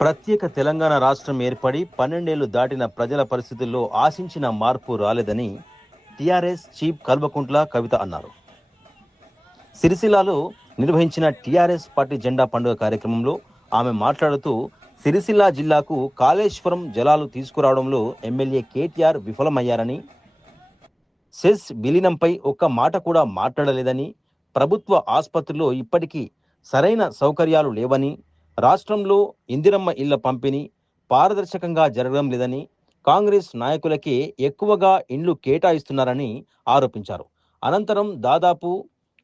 ప్రత్యేక తెలంగాణ రాష్ట్రం ఏర్పడి 12 ఏళ్లు దాటిన ప్రజల పరిస్థితుల్లో ఆశించిన మార్పు రాలేదని టీఆర్ఎస్ చీఫ్ కల్వకుంట్ల కవిత అన్నారు. సిరిసిల్లలో నిర్వహించిన టీఆర్ఎస్ పార్టీ జెండా పండుగ కార్యక్రమంలో ఆమె మాట్లాడుతూ, సిరిసిల్ల జిల్లాకు కాళేశ్వరం జలాలు తీసుకురావడంలో ఎమ్మెల్యే కేటీఆర్ విఫలమయ్యారని, సెస్ విలీనంపై ఒక్క మాట కూడా మాట్లాడలేదని, ప్రభుత్వ ఆసుపత్రిలో ఇప్పటికీ సరైన సౌకర్యాలు లేవని, రాష్ట్రంలో ఇందిరమ్మ ఇళ్ల పంపిణీ పారదర్శకంగా జరగడం లేదని, కాంగ్రెస్ నాయకులకే ఎక్కువగా ఇండ్లు కేటాయిస్తున్నారని ఆరోపించారు. అనంతరం దాదాపు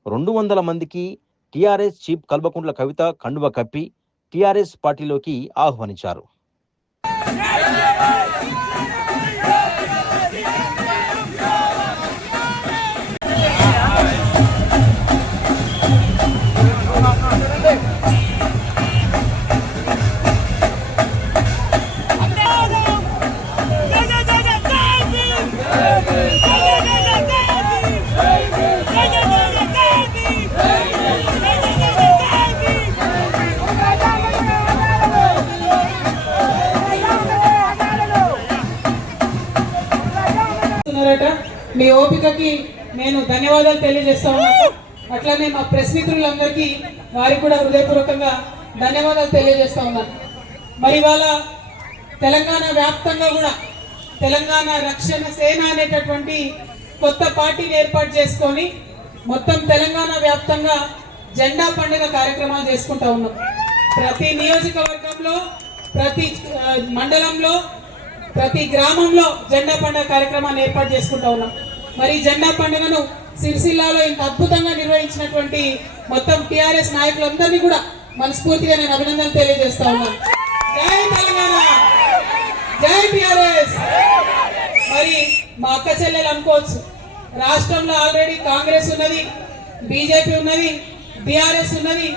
200 మందికి టీఆర్ఎస్ చీఫ్ కల్వకుంట్ల కవిత కండువ కప్పి టీఆర్ఎస్ పార్టీలోకి ఆహ్వానించారు. మీ ఓపికకి నేను ధన్యవాదాలు తెలియజేస్తా ఉన్నాను. అట్లానే మా ప్రెస్ మిత్రులందరికీ వారికి కూడా హృదయపూర్వకంగా ధన్యవాదాలు తెలియజేస్తా ఉన్నాను. మరి ఇవాళ తెలంగాణ వ్యాప్తంగా కూడా తెలంగాణ రక్షణ సేన అనేటటువంటి కొత్త పార్టీని ఏర్పాటు చేసుకొని మొత్తం తెలంగాణ వ్యాప్తంగా జెండా పండుగ కార్యక్రమాలు చేసుకుంటా ఉన్నాం. ప్రతి నియోజకవర్గంలో, ప్రతి మండలంలో, ప్రతి గ్రామంలో జెండా పండుగ కార్యక్రమాన్ని ఏర్పాటు చేసుకుంటా ఉన్నాం. మరి జెండా పండుగను సిరిసిల్లాలో ఇంత అద్భుతంగా నిర్వహించినటువంటి మొత్తం టీఆర్ఎస్ నాయకులందరినీ కూడా మనస్ఫూర్తిగా నేను అభినందనలు తెలియజేస్తా ఉన్నాను. జై తెలంగాణ, జై టీఆర్ఎస్. మరి మా అక్క చెల్లెలు అనుకోవచ్చు, రాష్ట్రంలో ఆల్రెడీ కాంగ్రెస్ ఉన్నది, బీజేపీ ఉన్నది, టీఆర్ఎస్ ఉన్నది,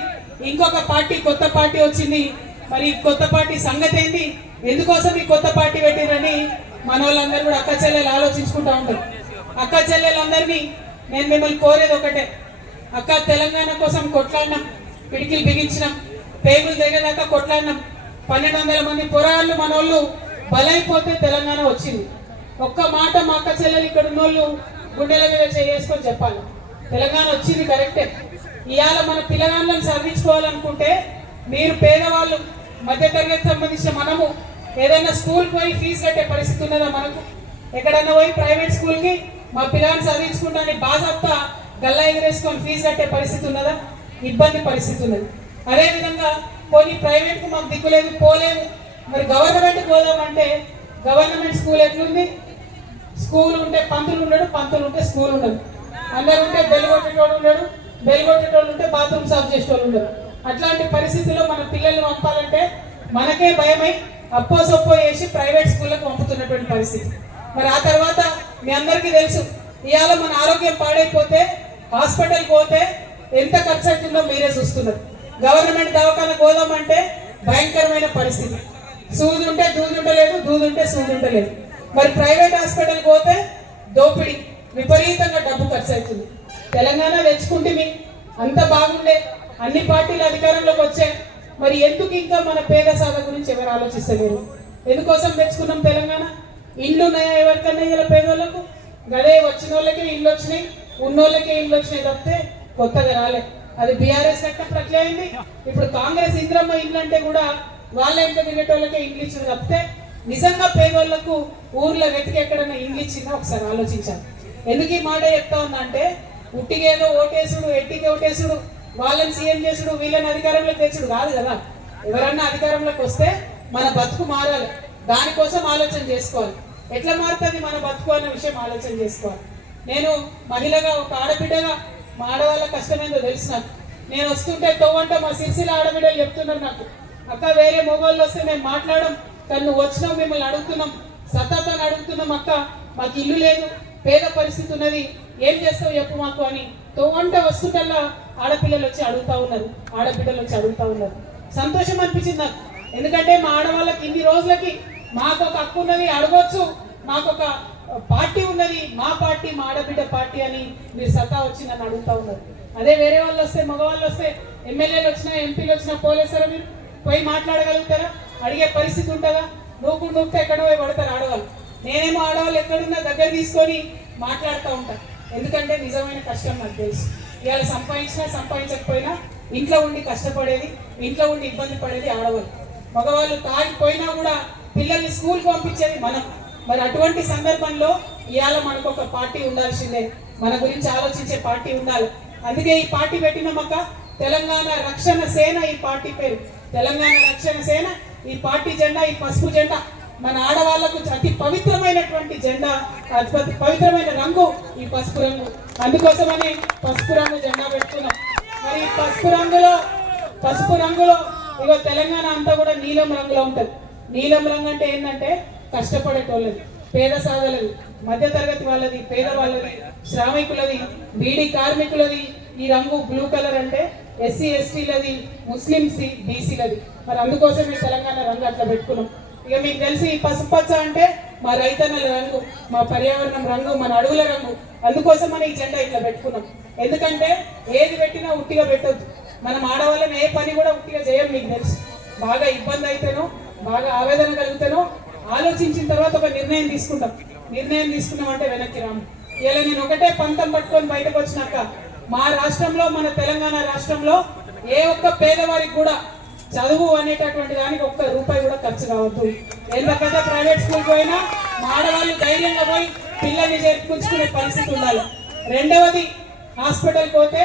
ఇంకొక పార్టీ కొత్త పార్టీ వచ్చింది. మరి కొత్త పార్టీ సంగతి ఏంటి, ఎందుకోసం ఈ కొత్త పార్టీ పెట్టిరని మన వాళ్ళందరూ కూడా అక్క చెల్లెలు ఆలోచించుకుంటూ ఉంటారు. అక్క చెల్లెలందరినీ నేను మిమ్మల్ని కోరేది ఒకటే, అక్క తెలంగాణ కోసం కొట్లాడినాం, పిడికిలు బిగించినాం, పేగులు దిగేదాకా కొట్లాడినాం. 1200 మంది పోరాళ్ళు మనోళ్ళు బలైపోతే తెలంగాణ వచ్చింది. ఒక్క మాట మా అక్క చెల్లెలు ఇక్కడ ఉన్నోళ్ళు గుండెల మీద చేసుకొని చెప్పాలి, తెలంగాణ వచ్చింది కరెక్టే. ఇవాళ మన పిల్లగాళ్ళని చదివించుకోవాలనుకుంటే మీరు పేదవాళ్ళు, మధ్యతరగతి సంబంధించిన మనము ఏదైనా స్కూల్కి పోయి ఫీజు కట్టే పరిస్థితి ఉన్నదా? మనకు ఎక్కడన్నా పోయి ప్రైవేట్ స్కూల్కి మా పిల్లల్ని చదివించుకుంటాని బాజాప్తా గల్లా ఎగిరేసుకొని ఫీజు కట్టే పరిస్థితి ఉన్నదా? ఇబ్బంది పరిస్థితి ఉన్నది. అదేవిధంగా కొన్ని ప్రైవేట్కి మాకు దిక్కులేదు, పోలేదు. మరి గవర్నమెంట్కి పోదామంటే గవర్నమెంట్ స్కూల్ ఎట్లుంది? స్కూల్ ఉంటే పంతులు ఉండడు, పంతులు ఉంటే స్కూల్ ఉండదు. అందరు ఉంటే బెల్ కొట్టేటోడు ఉండడు, బెల్ కొట్టేటోళ్ళు ఉంటే బాత్రూమ్ సాఫ్ చేసేటోళ్ళు ఉండరు. అట్లాంటి పరిస్థితుల్లో మన పిల్లల్ని పంపాలంటే మనకే భయమై అప్పో సొప్పో చేసి ప్రైవేట్ స్కూళ్ళకు పంపుతున్నటువంటి పరిస్థితి. మరి ఆ తర్వాత మీ అందరికీ తెలుసు, ఇవాళ మన ఆరోగ్యం పాడైపోతే హాస్పిటల్కి పోతే ఎంత ఖర్చు అవుతుందో మీరే చూస్తున్నారు. గవర్నమెంట్ దవాఖానకు పోదామంటే భయంకరమైన పరిస్థితి, సూది ఉంటే దూది ఉండలేదు, దూది ఉంటే సూది ఉండలేదు. మరి ప్రైవేట్ హాస్పిటల్కి పోతే దోపిడీ, విపరీతంగా డబ్బు ఖర్చు అవుతుంది. తెలంగాణ తెచ్చుకుంటే అంత బాగుండే, అన్ని పార్టీలు అధికారంలోకి వచ్చాయి. మరి ఎందుకు ఇంకా మన పేద సాధ గురించి ఎవరు ఆలోచిస్తలేరు? ఎందుకోసం తెచ్చుకున్నాం తెలంగాణ? ఇల్లు ఉన్నాయా ఎవరికన్నా? ఇలా పేదోళ్ళకు గదే వచ్చిన వాళ్ళకే ఇల్లు వచ్చినాయి, ఉన్నోళ్ళకే ఇల్లు వచ్చినాయి తప్పితే కొత్తగా రాలే. అది బీఆర్ఎస్ కట్టినప్పుడు అట్లే అయింది. ఇప్పుడు కాంగ్రెస్ ఇంద్రమ్మ ఇల్లు అంటే కూడా వాళ్ళ ఇంట్లో తిరిగేటోళ్ళకే ఇల్లు ఇచ్చింది తప్పితే నిజంగా పేదోళ్లకు ఊర్లో వెతికి ఎక్కడన్నా ఇల్లు ఇచ్చిందా ఒకసారి ఆలోచించాలి. ఎందుకు ఈ మాట చెప్తా ఉన్నా అంటే, ఉట్టిగేదో ఓటేసుడు, ఎట్టికి ఓటేసుడు, వాళ్ళని సీఎం చేసుడు, వీళ్ళని అధికారంలోకి తెచ్చుడు కాదు కదా. ఎవరన్నా అధికారంలోకి వస్తే మన బతుకు మారాలి, దానికోసం ఆలోచన చేసుకోవాలి. ఎట్లా మారుతుంది మన బతుకు అనే విషయం ఆలోచన చేసుకోవాలి. నేను మహిళగా, ఒక ఆడబిడ్డగా మా ఆడవాళ్ళ కష్టమేందో తెలిసిన నేను వస్తుంటే తోవంట మా సిరిసిల్ల ఆడబిడ్డలు చెప్తున్నారు నాకు, అక్క వేరే మొగోళ్ళు వస్తే మేము మాట్లాడడం, కానీ నువ్వు వచ్చినావు, మిమ్మల్ని అడుగుతున్నాం, సతతాన్ని అడుగుతున్నాం, అక్క మాకు ఇల్లు లేదు, పేద పరిస్థితి ఉన్నది, ఏం చేస్తావు చెప్పు మాకు అని తోవంట వస్తుంటల్లా ఆడపిల్లలు వచ్చి అడుగుతా ఉన్నారు, ఆడబిడ్డలు వచ్చి అడుగుతా ఉన్నారు. సంతోషం అనిపించింది నాకు. ఎందుకంటే మా ఆడవాళ్ళకి ఇన్ని రోజులకి మాకు ఒక హక్కు ఉన్నది, అడగొచ్చు, మాకు ఒక పార్టీ ఉన్నది, మా పార్టీ, మా ఆడబిడ్డ పార్టీ అని మీరు సత్తా వచ్చి నన్ను అడుగుతా ఉన్నారు. అదే వేరే వాళ్ళు వస్తే, మగవాళ్ళు వస్తే, ఎమ్మెల్యేలు వచ్చినా, ఎంపీలు వచ్చినా పోలేస్తారా? మీరు పోయి మాట్లాడగలుగుతారా? అడిగే పరిస్థితి ఉంటుందా? నూపితే ఎక్కడో పోయి పడతారు ఆడవాళ్ళు. నేనేమో ఆడవాళ్ళు ఎక్కడున్నా దగ్గర తీసుకొని మాట్లాడుతూ ఉంటాను. ఎందుకంటే నిజమైన కష్టం నాకు తెలుసు. ఇవాళ సంపాదించినా సంపాదించకపోయినా ఇంట్లో ఉండి కష్టపడేది, ఇంట్లో ఉండి ఇబ్బంది పడేది ఆడవాళ్ళు. మగవాళ్ళు తాగిపోయినా కూడా పిల్లల్ని స్కూల్కి పంపించేది మనం. మరి అటువంటి సందర్భంలో ఇవాళ మనకు ఒక పార్టీ ఉండాల్సిందే, మన గురించి ఆలోచించే పార్టీ ఉండాలి. అందుకే ఈ పార్టీ పెట్టినామక్క, తెలంగాణ రక్షణ సేన. ఈ పార్టీ పేరు తెలంగాణ రక్షణ సేన. ఈ పార్టీ జెండా, ఈ పసుపు జెండా మన ఆడవాళ్లకు అతి పవిత్రమైనటువంటి జెండా, అతి పవిత్రమైన రంగు ఈ పసుపు రంగు. అందుకోసమని పసుపు రంగు జెండా పెట్టుకున్నాం. మరి ఈ పసుపు రంగులో ఇగో తెలంగాణ అంతా కూడా నీలం రంగులో ఉంటుంది. నీలం రంగు అంటే ఏంటంటే కష్టపడేటోళ్ళది, పేద సాధలది, మధ్యతరగతి వాళ్ళది, పేద వాళ్ళది, శ్రామికులది, బీడీ కార్మికులది. ఈ రంగు బ్లూ కలర్ అంటే ఎస్సీ ఎస్టీలది, ముస్లిమ్స్, బీసీలది. మరి అందుకోసం ఈ తెలంగాణ రంగు అట్లా పెట్టుకున్నాం. ఇక మీకు తెలిసి ఈ పసుపచ్చ అంటే మా రైతన్నల రంగు, మా పర్యావరణం రంగు, మన అడవుల రంగు. అందుకోసం మనం ఈ జెండా ఇట్లా పెట్టుకున్నాం. ఎందుకంటే ఏది పెట్టినా ఉట్టిగా పెట్టొద్దు. మనం ఆడవాళ్ళని ఏ పని కూడా ఉట్టిగా చేయం. మీకు తెలుసు, బాగా ఇబ్బంది అయితేనో, బాగా ఆవేదన కలిగితేనో ఆలోచించిన తర్వాత ఒక నిర్ణయం తీసుకుంటాం. నిర్ణయం తీసుకున్నామంటే వెనక్కి రాము. ఇలా నేను ఒకటే పంతం పట్టుకొని బయటకు వచ్చినాక, మా రాష్ట్రంలో, మన తెలంగాణ రాష్ట్రంలో ఏ ఒక్క పేదవారికి కూడా చదువు అనేటటువంటి దానికి ఒక్క రూపాయి కూడా ఖర్చు కావద్దు. ఎందుకంటే ప్రైవేట్ స్కూల్కి పోయినా మా ఆడవాళ్ళు ధైర్యంగా పోయి పిల్లల్ని చేర్పించుకునే పరిస్థితి ఉండాలి. రెండవది, హాస్పిటల్కి పోతే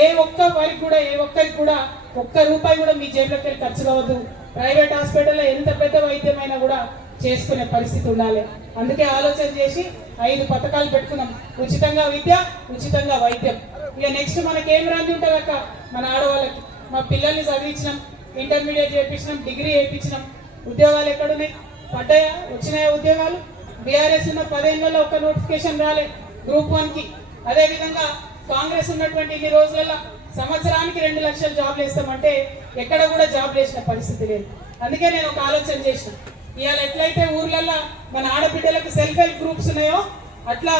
ఏ ఒక్కరికి కూడా ఒక్క రూపాయి కూడా మీ జేబులోకి వెళ్ళి ఖర్చు కావద్దు. ప్రైవేట్ హాస్పిటల్లో ఎంత పెద్ద వైద్యమైనా కూడా చేసుకునే పరిస్థితి ఉండాలి. అందుకే ఆలోచన చేసి 5 పథకాలు పెట్టుకున్నాం. ఉచితంగా విద్య, ఉచితంగా వైద్యం. ఇక నెక్స్ట్ మనకేం రంది ఉంటుంది అక్క, మన ఆడవాళ్ళకి మా పిల్లల్ని చదివించినాం, ఇంటర్మీడియట్ చేయించినాం, డిగ్రీ చేయించినాం. ఉద్యోగాలు ఎక్కడున్నాయి? పడ్డాయా? వచ్చినాయా ఉద్యోగాలు? బీఆర్ఎస్ ఉన్న 10 ఏళ్లలో ఒక నోటిఫికేషన్ రాలే గ్రూప్ 1కి. అదేవిధంగా కాంగ్రెస్ ఉన్నటువంటి ఇన్ని రోజులలో సంవత్సరానికి 2 లక్షల జాబ్లు వేస్తామంటే ఎక్కడ కూడా జాబ్లు వేసిన పరిస్థితి లేదు. అందుకే నేను ఒక ఆలోచన చేసిన, ఇవాళ ఎట్లయితే ఊర్లలో మన ఆడబిడ్డలకు సెల్ఫ్ హెల్ప్ గ్రూప్స్ ఉన్నాయో, అట్లా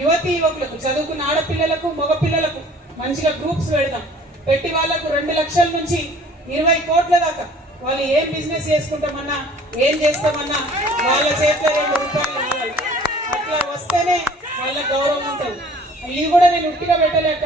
యువతి యువకులకు, చదువుకున్న ఆడపిల్లలకు, మగపిల్లలకు మంచిగా గ్రూప్స్ పెడతాం. పెట్టి వాళ్లకు 2 లక్షల నుంచి 20 కోట్ల దాకా వాళ్ళు ఏం బిజినెస్ చేసుకుంటామన్నా, ఏం చేస్తామన్నా వాళ్ళ చేతిలో 2 రూపాయలు రావాలి. అట్లా వస్తేనే వాళ్ళ గౌరవం ఉంటుంది. ఇది కూడా నేను ఉట్టిగా పెట్టలేక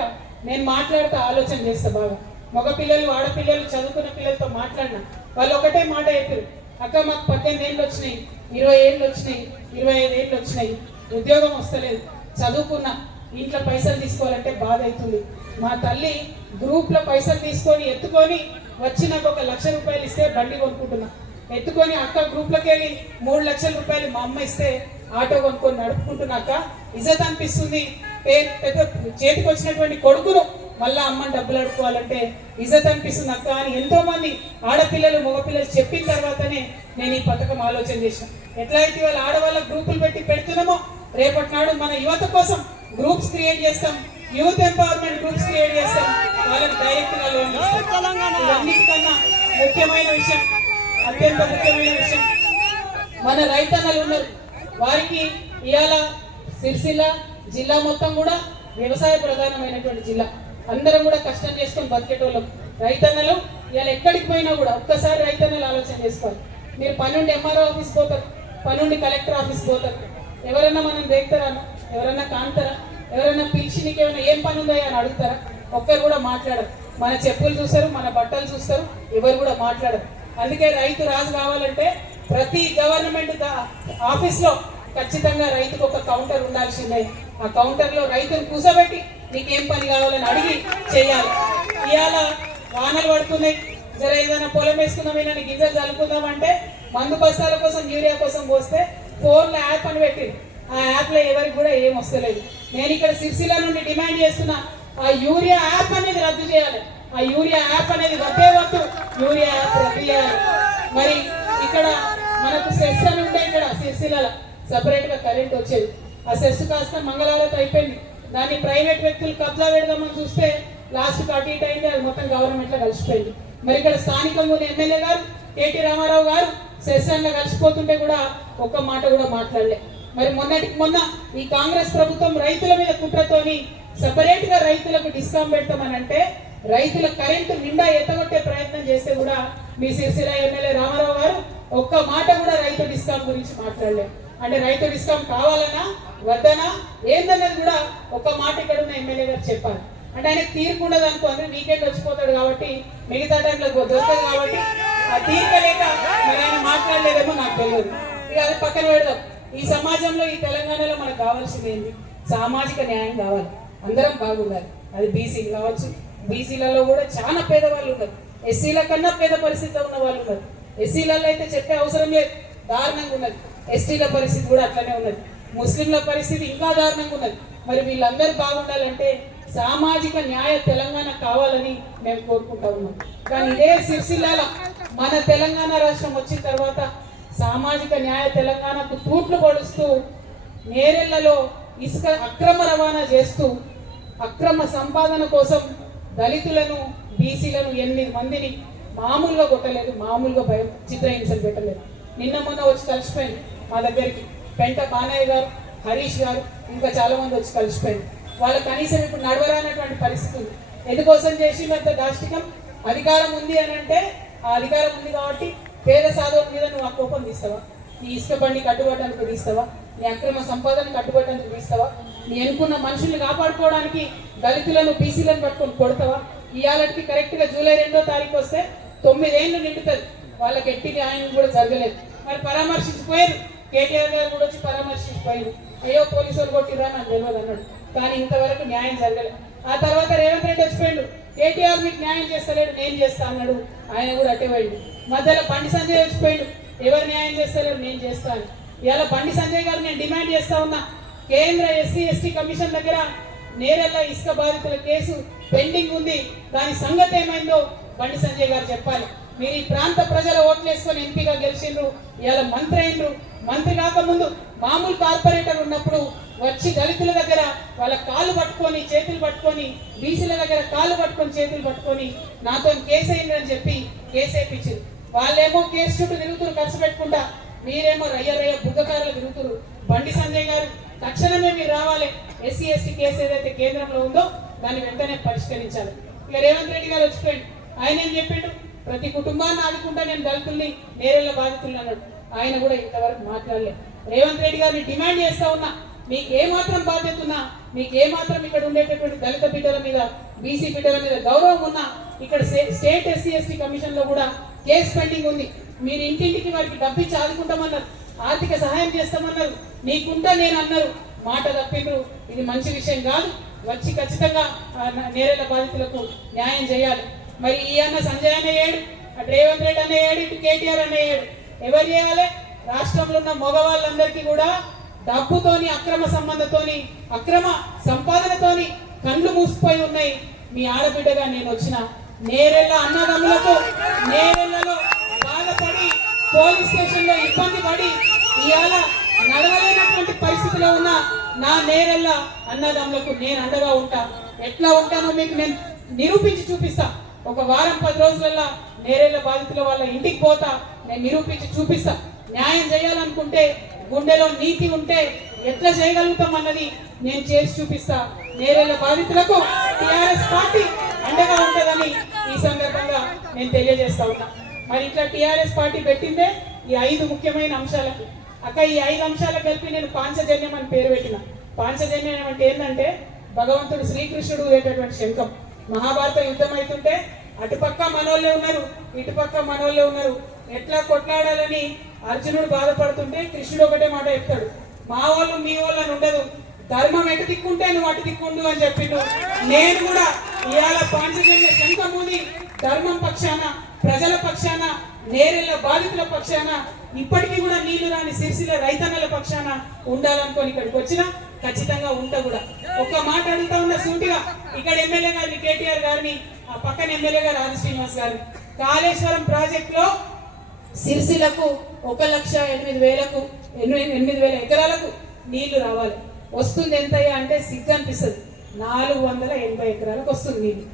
నేను మాట్లాడుతూ ఆలోచన చేస్తా. బాగా మగపిల్లలు, ఆడపిల్లలు, చదువుకున్న పిల్లలతో మాట్లాడినా వాళ్ళు ఒకటే మాట చెప్పారు, అక్క మాకు 18 ఏళ్ళు వచ్చినాయి, 20 ఏళ్ళు వచ్చినాయి, 25 ఏళ్ళు వచ్చినాయి, ఉద్యోగం వస్తలేదు, చదువుకున్నా, ఇంట్లో పైసలు తీసుకోవాలంటే బాధ అవుతుంది. మా తల్లి గ్రూప్లో పైసలు తీసుకొని ఎత్తుకొని వచ్చి నాకు 1 లక్ష రూపాయలు ఇస్తే బండి కొనుక్కుంటున్నా, ఎత్తుకొని అక్క గ్రూప్లోకి వెళ్ళి 3 లక్షల రూపాయలు మా అమ్మ ఇస్తే ఆటో కొనుక్కొని నడుపుకుంటున్నాక ఇజ్జత్ అనిపిస్తుంది. చేతికి వచ్చినటువంటి కొడుకును మళ్ళా అమ్మని డబ్బులు అడుకోవాలంటే ఇజ్జత్ అనిపిస్తుంది అక్క అని ఎంతో మంది ఆడపిల్లలు, మగపిల్లలు చెప్పిన తర్వాతనే నేను ఈ పథకం ఆలోచన చేశాను. ఎట్లయితే వాళ్ళ ఆడవాళ్ళ గ్రూపులు పెడుతున్నామో, రేపటి నాడు మన యువత కోసం గ్రూప్స్ క్రియేట్ చేస్తాం, యూత్ ఎంపవర్మెంట్ గ్రూప్స్ క్రియేట్ చేస్తాం, వాళ్ళకి డైరెక్ట్ గా లోన్ ఇస్తాం. ఇవన్నిటికన్నా ముఖ్యమైన విషయం, అత్యంత ముఖ్యమైన విషయం, మన రైతన్నలు ఉన్నారు. వారికి ఇవాళ సిరిసిల్ల జిల్లా మొత్తం కూడా వ్యవసాయ ప్రధానమైనటువంటి జిల్లా. అందరం కూడా కష్టం చేసుకొని బతికేటోళ్ళం రైతన్నలు. ఇవాళ ఎక్కడికి పోయినా కూడా ఒక్కసారి రైతన్నలు ఆలోచన చేసుకోవాలి. మీరు పనుండి ఎంఆర్ఓ ఆఫీస్ పోతారు, పనుండి కలెక్టర్ ఆఫీస్ పోతారు, ఎవరైనా మనం దేక్తారా, ఎవరైనా కాంతారా, ఎవరైనా పిలిచి నీకు ఏమైనా ఏం పని ఉందా అని అడుగుతారా? ఒక్కరు కూడా మాట్లాడరు. మన చెప్పులు చూస్తారు, మన బట్టలు చూస్తారు, ఎవరు కూడా మాట్లాడరు. అందుకే రైతు రాజు కావాలంటే ప్రతి గవర్నమెంట్ ఆఫీస్లో ఖచ్చితంగా రైతుకు ఒక కౌంటర్ ఉండాల్సిందే. ఆ కౌంటర్లో రైతును కూర్చోబెట్టి నీకేం పని కావాలని అడిగి చేయాలి. ఇవాళ వానలు పడుతున్నాయి, జర ఏదైనా పొలం వేసుకుందాం, ఏదైనా గింజలు చల్లుకుందాం అంటే మందు బస్తాల కోసం, యూరియా కోసం పోస్తే ఫోన్లో యాప్ అని పెట్టింది. ఆ యాప్లో ఎవరికి కూడా ఏం వస్తలేదు. నేను ఇక్కడ సిరిసిల్ల నుండి డిమాండ్ చేస్తున్నా, ఆ యూరియా యాప్ అనేది రద్దు చేయాలి. ఆ యూరియా యాప్ అనేది వద్దు, యూరియా యాప్ రద్దు చేయాలి. మరి ఇక్కడ మనకు సెస్ అని ఉంటే ఇక్కడ సిరిసిల్లలో సపరేట్ గా కరెంట్ వచ్చేది. ఆ సెస్ కాస్త మంగళవారం అయిపోయింది. దాన్ని ప్రైవేట్ వ్యక్తులు కబ్జా పెడదామని చూస్తే లాస్ట్ అటు ఇటు అయింది, అది మొత్తం గవర్నమెంట్ లో కలిసిపోయింది. మరి ఇక్కడ స్థానికంగా ఉన్న ఎమ్మెల్యే గారు కేటీ రామారావు గారు సెషన్ లో కలిసిపోతుంటే కూడా ఒక్క మాట కూడా మాట్లాడలే. మరి మొన్న ఈ కాంగ్రెస్ ప్రభుత్వం రైతుల మీద కుట్రతోని సపరేట్ గా రైతులకు డిస్కౌంట్ పెడతామని అంటే రైతుల కరెంటు నిండా ఎత్తగొట్టే ప్రయత్నం చేస్తే కూడా మీ సిరిసిల్ల ఎమ్మెల్యే రామారావు గారు ఒక్క మాట కూడా రైతు డిస్కౌంట్ గురించి మాట్లాడలేదు. అంటే రైతు డిస్కౌంట్ కావాలన్నా వద్దనా ఏందన్నది కూడా ఒక్క మాట ఇక్కడ ఉన్న ఎమ్మెల్యే గారు చెప్పాలి. అంటే ఆయనకు తీర్పు ఉండదు అనుకో, అంటే వీకెండ్ వచ్చిపోతాడు కాబట్టి మిగతా టైంలో దొరకదు కాబట్టి ఆ తీరిక లేక మరి ఆయన మాట్లాడలేదేమో నాకు తెలియదు. ఇక అది పక్కన పెడదాం. ఈ సమాజంలో ఈ తెలంగాణలో మనకు కావాల్సింది ఏంటి? సామాజిక న్యాయం కావాలి, అందరం బాగుండాలి. అది బీసీలు కావచ్చు, బీసీలలో కూడా చాలా పేదవాళ్ళు ఉన్నారు, ఎస్సీల కన్నా పేద పరిస్థితిలో ఉన్న వాళ్ళు ఉన్నారు. ఎస్సీలలో అయితే చెప్పే అవసరం లేదు, దారుణంగా ఉన్నది. ఎస్టీల పరిస్థితి కూడా అట్లనే ఉన్నది, ముస్లింల పరిస్థితి ఇంకా దారుణంగా ఉన్నది. మరి వీళ్ళందరూ బాగుండాలంటే సామాజిక న్యాయ తెలంగాణ కావాలని మేము కోరుకుంటా ఉన్నాం. కానీ ఇదే సిరిసిల్లాల మన తెలంగాణ రాష్ట్రం వచ్చిన తర్వాత సామాజిక న్యాయ తెలంగాణకు తూట్లు పొడుస్తూ నేరెళ్లలో ఇసుక అక్రమ రవాణా చేస్తూ అక్రమ సంపాదన కోసం దళితులను బీసీలను 8 మందిని మామూలుగా కొట్టలేదు, మామూలుగా చిత్రహింసలు పెట్టలేదు. నిన్న మొన్న వచ్చి కలిసిపోయింది మా దగ్గరికి పెంట బానయ్య గారు, హరీష్ గారు, ఇంకా చాలా మంది వచ్చి కలిసిపోయింది. వాళ్ళ కనీసం ఇప్పుడు నడవరానటువంటి పరిస్థితి ఉంది. ఎందుకోసం చేసినంత దాష్టికం? అధికారం ఉంది అని అంటే ఆ అధికారం ఉంది కాబట్టి పేద సాధువుల మీద నువ్వు ఆ కోపం తీస్తావా? నీ ఇసుక బండి కట్టుబట్టడానికి తీస్తావా? నీ అక్రమ సంపాదన కట్టుబట్టడానికి తీస్తావా? నీ ఎన్నుకున్న మనుషుల్ని కాపాడుకోవడానికి దళితులను బీసీలను పట్టుకొని కొడతావా? ఇవాళకి కరెక్ట్గా జూలై 2వ తారీఖు వస్తే 9 ఏళ్ళు నిండుతుంది. వాళ్ళకి ఎట్టి న్యాయం కూడా జరగలేదు. మరి పరామర్శించిపోయారు, కేటీఆర్ గారు కూడా వచ్చి పరామర్శించిపోయారు. అయ్యో పోలీసు వాళ్ళు కొట్టిరా నాకు తెలియదు అన్నాడు, కానీ ఇంతవరకు న్యాయం జరగలేదు. ఆ తర్వాత రేవంత్ రెడ్డి వచ్చిపోయాడు, కేటీఆర్ మీకు న్యాయం చేస్తలేడు నేను చేస్తా అన్నాడు, ఆయన కూడా అట్టే పోయిండు. మధ్యలో బండి సంజయ్ వచ్చిపోయాడు, ఎవరు న్యాయం చేస్తలేరు నేను చేస్తాను. ఇవాళ బండి సంజయ్ గారు నేను డిమాండ్ చేస్తా ఉన్నా, కేంద్ర ఎస్సీ ఎస్టీ కమిషన్ దగ్గర నేరెళ్ళ ఇసుక బాధితుల కేసు పెండింగ్ ఉంది, దాని సంగతి ఏమైందో బండి సంజయ్ గారు చెప్పాలి. మీరు ఈ ప్రాంత ప్రజల ఓట్లేసుకొని ఎంపీగా గెలిచిండ్రు, ఇవాళ మంత్రి అయినరు. మంత్రి కాకముందు మామూలు కార్పొరేటర్ ఉన్నప్పుడు వచ్చి దళితుల దగ్గర వాళ్ళ కాళ్ళు పట్టుకొని చేతులు పట్టుకొని, బీసీల దగ్గర కాళ్ళు పట్టుకొని చేతులు పట్టుకొని నాతో కేసు అయిందని చెప్పి కేసు వేయించారు. వాళ్ళేమో కేసు చుట్టూ తిరుగుతురు ఖర్చు పెట్టుకుంటా, మీరేమో రయ్య బుగ్గకారులు తిరుగుతురు. బండి సంజయ్ గారు తక్షణమే మీరు రావాలి, ఎస్సీ ఎస్టీ కేసు ఏదైతే కేంద్రంలో ఉందో దాన్ని వెంటనే పరిష్కరించాలి. ఇక రేవంత్ రెడ్డి గారు వచ్చిపోయింది, ఆయన ఏం చెప్పిండు? ప్రతి కుటుంబాన్ని ఆదుకుంటా నేను దళితుల్ని నేరెళ్ళ బాధితుల్ని అన్నాడు. ఆయన కూడా ఇంతవరకు మాట్లాడలేదు. రేవంత్ రెడ్డి గారిని డిమాండ్ చేస్తా ఉన్నా, మీకు ఏమాత్రం బాధ్యత ఉన్నా, మీకు ఏమాత్రం ఇక్కడ ఉండేటటువంటి దళిత బిడ్డల మీద బీసీ బిడ్డల మీద గౌరవం ఉన్నా, ఇక్కడ స్టేట్ ఎస్సీ ఎస్టీ కమిషన్ లో కూడా కేసు పెండింగ్ ఉంది. మీరు ఇంటింటికి వారికి డబ్బిచ్చి ఆదుకుంటామన్నారు, ఆర్థిక సహాయం చేస్తామన్నారు, నీకుంటా నేను అన్నారు, మాట తప్పిండ్రు. ఇది మంచి విషయం కాదు. వచ్చి ఖచ్చితంగా నేరెళ్ళ బాధితులకు న్యాయం చేయాలి. మరి ఈ అన్న సంజయ్ అన్న ఏడు, అటు రేవంత్ రెడ్డి అన్న ఏడు, ఇటు కేటీఆర్ అన్న ఏడు, ఎవరు చేయాలి? రాష్ట్రంలో ఉన్న మగవాళ్ళందరికీ కూడా డబ్బుతోని అక్రమ సంబంధంతోని అక్రమ సంపాదనతోని కళ్ళు మూసిపోయి ఉన్నాయి. మీ ఆడబిడ్డగా నేను వచ్చిన నేరెళ్ళ అన్నదమ్ములకు నేరెళ్ళలో బాధపడి పోలీస్ స్టేషన్ లో ఇబ్బంది పడి ఇవాళ నడవలేనటువంటి పరిస్థితిలో ఉన్న నా నేరెళ్ళ అన్నదమ్ములకు నేను అండగా ఉంటా. ఎట్లా ఉంటానో మీకు నేను నిరూపించి చూపిస్తా. ఒక వారం 10 రోజులలో నేరెళ్ళ బాధితుల వాళ్ళ ఇంటికి పోతా, నేను నిరూపించి చూపిస్తా. న్యాయం చేయాలనుకుంటే, గుండెలో నీతి ఉంటే ఎట్లా చేయగలుగుతాం అన్నది నేను చేసి చూపిస్తా. నేరెళ్ళ బాధితులకు టిఆర్ఎస్ పార్టీ అండగా ఉంటుందని ఈ సందర్భంగా నేను తెలియజేస్తా ఉన్నా. మరి ఇట్లా టిఆర్ఎస్ పార్టీ పెట్టిందే ఈ 5 ముఖ్యమైన అంశాలకు. అక్క ఈ 5 అంశాలకు కలిపి నేను పాంచజన్యం అని పేరు పెట్టిన. పాంచజన్యం అంటే ఏంటంటే భగవంతుడు శ్రీకృష్ణుడు వేటటువంటి శంఖం. మహాభారత యుద్ధం అవుతుంటే అటుపక్క మనోళ్ళే ఉన్నారు, ఇటుపక్క మనోళ్ళే ఉన్నారు, ఎట్లా కొట్లాడాలని అర్జునుడు బాధపడుతుంటే కృష్ణుడు ఒకటే మాట చెప్తాడు, మా వాళ్ళు మీ వాళ్ళని ఉండదు, ధర్మం ఎటు దిక్కుంటే నువ్వు అటు దిక్కుండు అని చెప్పిండు. నేను కూడా ఇవాళ పాంచజన్య శంఖమూని ధర్మం పక్షాన, ప్రజల పక్షాన, నేరెళ్ళ బాధితుల పక్షాన, ఇప్పటికీ కూడా నీళ్లు రాని సిరిసిల్ల రైతన్నల పక్షాన ఉండాలనుకొని ఇక్కడికి వచ్చినా ఖచ్చితంగా ఉంటా కూడా. ఒక్క మాట అడుగుతా ఉన్న సూటిగా, ఇక్కడ ఎమ్మెల్యే గారిని కేటీఆర్ గారిని, ఆ పక్కన ఎమ్మెల్యే గారు ఆది శ్రీనివాస్ గారిని, కాళేశ్వరం ప్రాజెక్ట్ లో సిరిసిల్లకు 1,08,000 ఎకరాలకు నీళ్లు రావాలి. వస్తుంది ఎంతయ్యా అంటే సిగ్గు అనిపిస్తుంది, 480 ఎకరాలకు వస్తుంది నీళ్ళు.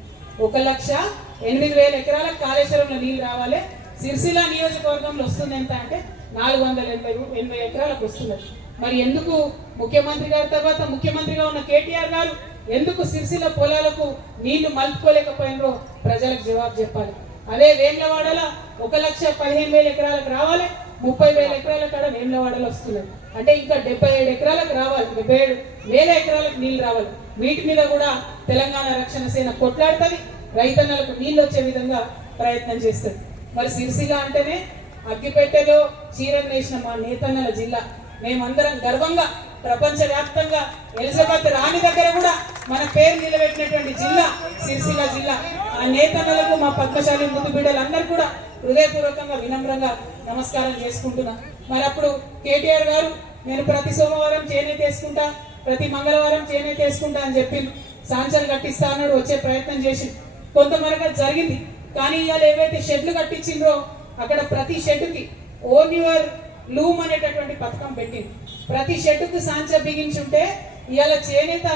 1,08,000 ఎకరాలకు కాళేశ్వరంలో నీళ్లు రావాలి. సిరిసిల్ల నియోజకవర్గంలో వస్తుంది ఎంత అంటే 480 ఎకరాలకు వస్తున్నది. మరి ఎందుకు ముఖ్యమంత్రి గారి తర్వాత ముఖ్యమంత్రిగా ఉన్న కేటీఆర్ గారు ఎందుకు సిరిసిల్ల పొలాలకు నీళ్లు మలుపుకోలేకపోయినరో ప్రజలకు జవాబు చెప్పాలి. అదే వేములవాడలో 1,15,000 ఎకరాలకు రావాలి, 30,000 ఎకరాల కాడ వేములవాడలో వస్తున్నాయి. అంటే ఇంకా 77 ఎకరాలకు రావాలి, 77,000 ఎకరాలకు నీళ్లు రావాలి. వీటి మీద కూడా తెలంగాణ రక్షణ సేన కొట్లాడుతుంది, రైతన్నలకు నీళ్ళు వచ్చే విధంగా ప్రయత్నం చేస్తుంది. మరి సిరిసిల్ల అంటేనే అగ్గిపెట్టెలో చీరలు నేసిన మా నేతన్నల జిల్లా. మేమందరం గర్వంగా ప్రపంచవ్యాప్తంగా ఎలిజబెత్ రాణి దగ్గర కూడా మన పేరు నిలబెట్టినటువంటి జిల్లా సిరిసిల్ల జిల్లా. ఆ నేతన్నలకు మా పద్మశాలి ముందు బిడ్డలందరూ కూడా హృదయపూర్వకంగా వినమ్రంగా నమస్కారం చేసుకుంటున్నా. మరి అప్పుడు కేటీఆర్ గారు నేను ప్రతి సోమవారం చేనేత వేసుకుంటా, ప్రతి మంగళవారం చేనేత వేసుకుంటా అని చెప్పి సాంచలు కట్టిస్తా అన్నాడు. వచ్చే ప్రయత్నం చేసి కొంతవరకు జరిగింది. కానీ ఇవాళ ఏవైతే షెడ్లు కట్టించిండ్రో అక్కడ ప్రతి షెడ్కి ఓన్ యువర్ లూమ్ అనేటటువంటి పథకం పెట్టింది. ప్రతి షెడ్డుకు సాంచ బిగించుంటే ఇవాళ చేనేత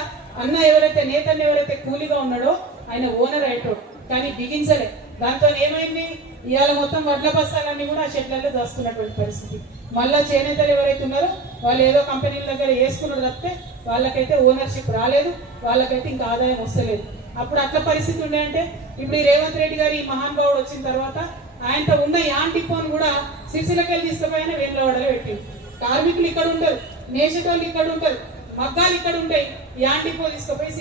అన్న ఎవరైతే నేతన్న ఎవరైతే కూలీగా ఉన్నాడో ఆయన ఓనర్ అయ్యాడు, కానీ బిగించలే. దాంతో ఏమైంది, ఇవాళ మొత్తం వడ్ల బస్తాలన్నీ కూడా ఆ షెడ్లలో దాస్తున్నటువంటి పరిస్థితి. మళ్ళా చేనేతలు ఎవరైతే ఉన్నారో వాళ్ళు ఏదో కంపెనీల దగ్గర వేసుకున్నారు తప్పితే వాళ్ళకైతే ఓనర్షిప్ రాలేదు, వాళ్ళకైతే ఇంకా ఆదాయం వస్తలేదు. అప్పుడు అట్లా పరిస్థితి ఉండే. అంటే ఇప్పుడు ఈ రేవంత్ రెడ్డి గారు ఈ మహానుభావుడు వచ్చిన తర్వాత ఆయనతో ఉన్న యాన్ డిపోను కూడా సిరిసిల్లకెళ్ళి తీసుకుపోయిన వేములవాడలో పెట్టింది. కార్మికులు ఇక్కడ ఉంటారు, నేషటోళ్ళు ఇక్కడ ఉంటారు, మగ్గాలు ఇక్కడ ఉంటాయి. యాన్ డిపో తీసుకుపోయి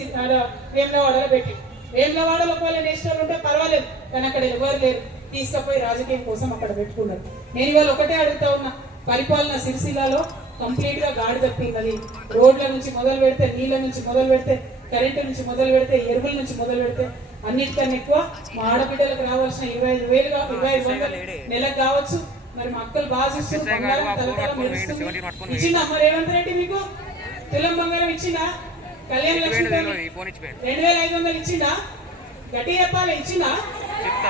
వేములవాడలో పెట్టి వేములవాడలో ఒకవేళ నేషటోళ్ళు ఉంటే పర్వాలేదు, కానీ అక్కడ ఎవరు లేరు, తీసుకుపోయి రాజకీయం కోసం అక్కడ పెట్టుకున్నారు. నేను ఇవాళ ఒకటే అడుగుతా ఉన్నా, పరిపాలన సిరిసిల్లలో కంప్లీట్ గా గాడి తప్పింది. రోడ్ల నుంచి మొదలు పెడితే, నీళ్ళ నుంచి మొదలు పెడితే, కరెంటు నుంచి మొదలు పెడితే, ఎరువుల నుంచి మొదలు పెడితే అన్నిటికన్నా ఎక్కువ మా ఆడబిడ్డలకు రావాల్సిన 25,000 నెలకు కావచ్చు. మరి మా అక్కలు బాగా చూస్తారు, బంగారం తలతల మెరుస్తుంది. ఇచ్చిందా మరి రేవంత్ రెడ్డి మీకు తులం బంగారం ఇచ్చిందా? కళ్యాణ లక్ష్మి 2,500 ఇచ్చిందా? గట్టి చెప్పాలి, ఇచ్చిందా?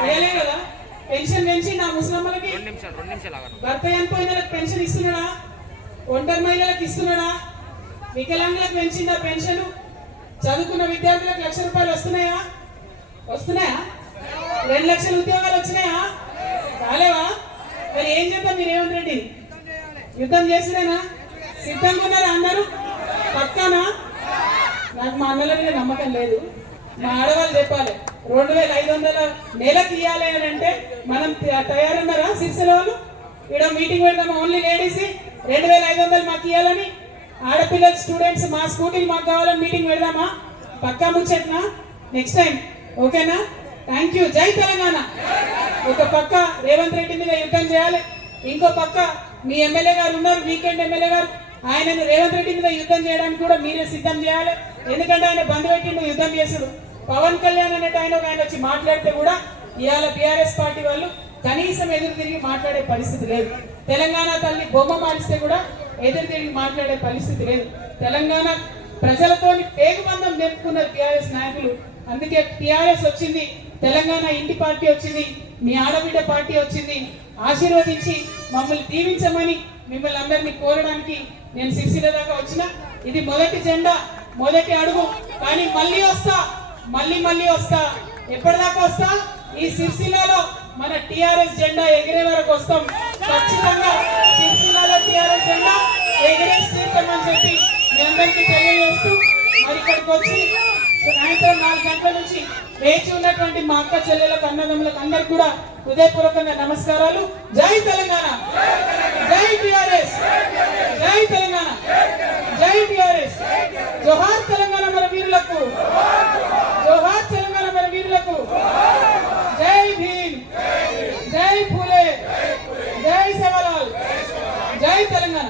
వేయలే కదా. పెన్షన్ పెంచిందా ముసలమ్మలకి? భర్త చనిపోయిన పెన్షన్ ఇస్తున్నాడా? ఒంటరి మహిళలకు ఇస్తున్నాడా? వికలాంగులకు పెంచిందా పెన్షన్? చదువుకున్న విద్యార్థులకు 1,00,000 రూపాయలు వస్తున్నాయా? 2 లక్షల ఉద్యోగాలు వచ్చినాయా? రాలేవా? మరి ఏం చేద్దాం? మీరు రేవంత్ రెడ్డి యుద్ధం చేసిరేనా? సిద్ధంగా ఉన్నారా అందరూ? పక్కానా? నాకు మా అన్నల మీద నమ్మకం లేదు. మా ఆడవాళ్ళు చెప్పాలి, 2,500 నెలకు ఇవ్వాలి అని అంటే మనం తయారున్నారా? సిరిసిల్ల వాళ్ళు ఇక్కడ మీటింగ్ పెడదామా? ఓన్లీ లేడీస్ 2,500 మాకు ఇవ్వాలని, ఆడపిల్లలు స్టూడెంట్స్ మా స్కూటీలు మాకు కావాలని మీటింగ్ పెడదామా? పక్కా ముచ్చట్నా? నెక్స్ట్ టైం ఓకేనా? Thank you. జై తెలంగాణ. ఒక పక్క రేవంత్ రెడ్డి మీద యుద్ధం చేయాలి, ఇంకో పక్క మీ ఎమ్మెల్యే గారు ఉన్నారు, వీకెండ్ ఎమ్మెల్యే గారు, ఆయనను రేవంత్ రెడ్డి మీద యుద్ధం చేయడానికి కూడా మీరే సిద్ధం చేయాలి. ఎందుకంటే ఆయన బంద్ పెట్టిండు యుద్ధం చేసుడు. పవన్ కళ్యాణ్ అనేట ఆయన వచ్చి మాట్లాడితే కూడా ఇవాళ బీఆర్ఎస్ పార్టీ వాళ్ళు కనీసం ఎదురు తిరిగి మాట్లాడే పరిస్థితి లేదు. తెలంగాణ తల్లి బొమ్మ మారిస్తే కూడా ఎదురు తిరిగి మాట్లాడే పరిస్థితి లేదు. తెలంగాణ ప్రజలతో పేగుబంధం నేర్పుకున్నారు బీఆర్ఎస్ నాయకులు. అందుకే టీఆర్ఎస్ వచ్చింది, తెలంగాణ ఇంటి పార్టీ వచ్చింది, మీ ఆడబిడ్డ పార్టీ వచ్చింది. ఆశీర్వదించి మమ్మల్ని దీవించమని మిమ్మల్ని అందరినీ కోరడానికి నేను సిరిసిల్ల దాకా వచ్చిన. ఇది మొదటి జెండా, మొదటి అడుగు. కానీ మళ్ళీ వస్తా, మళ్ళీ వస్తా. ఎప్పటిదాకా వస్తా? ఈ సిరిసిల్లలో మన టీఆర్ఎస్ జెండా ఎగిరే వరకు వస్తాం. ఖచ్చితంగా సిరిసిల్లలో టీఆర్ఎస్ జెండా ఎగిరేసి తీర్థమని చెప్పి మీ అందరికీ తెలియజేస్తూ, మరి ఇక్కడికి వచ్చి సాయంత్రం 4 గంటల నుంచి వేచి ఉన్నటువంటి మా అక్క చెల్లెలకు, అన్నదమ్ములకు అందరికి కూడా హృదయపూర్వకంగా నమస్కారాలు. జై తెలంగాణ, జై టీఆర్ఎస్, జై తెలంగాణ, జై టీఆర్ఎస్. జోహార్ తెలంగాణ మన వీరులకు, జోహార్ తెలంగాణ మన వీరులకు. జై భీమ్, జై ఫూలే, జై సేవలాల్, జై తెలంగాణ.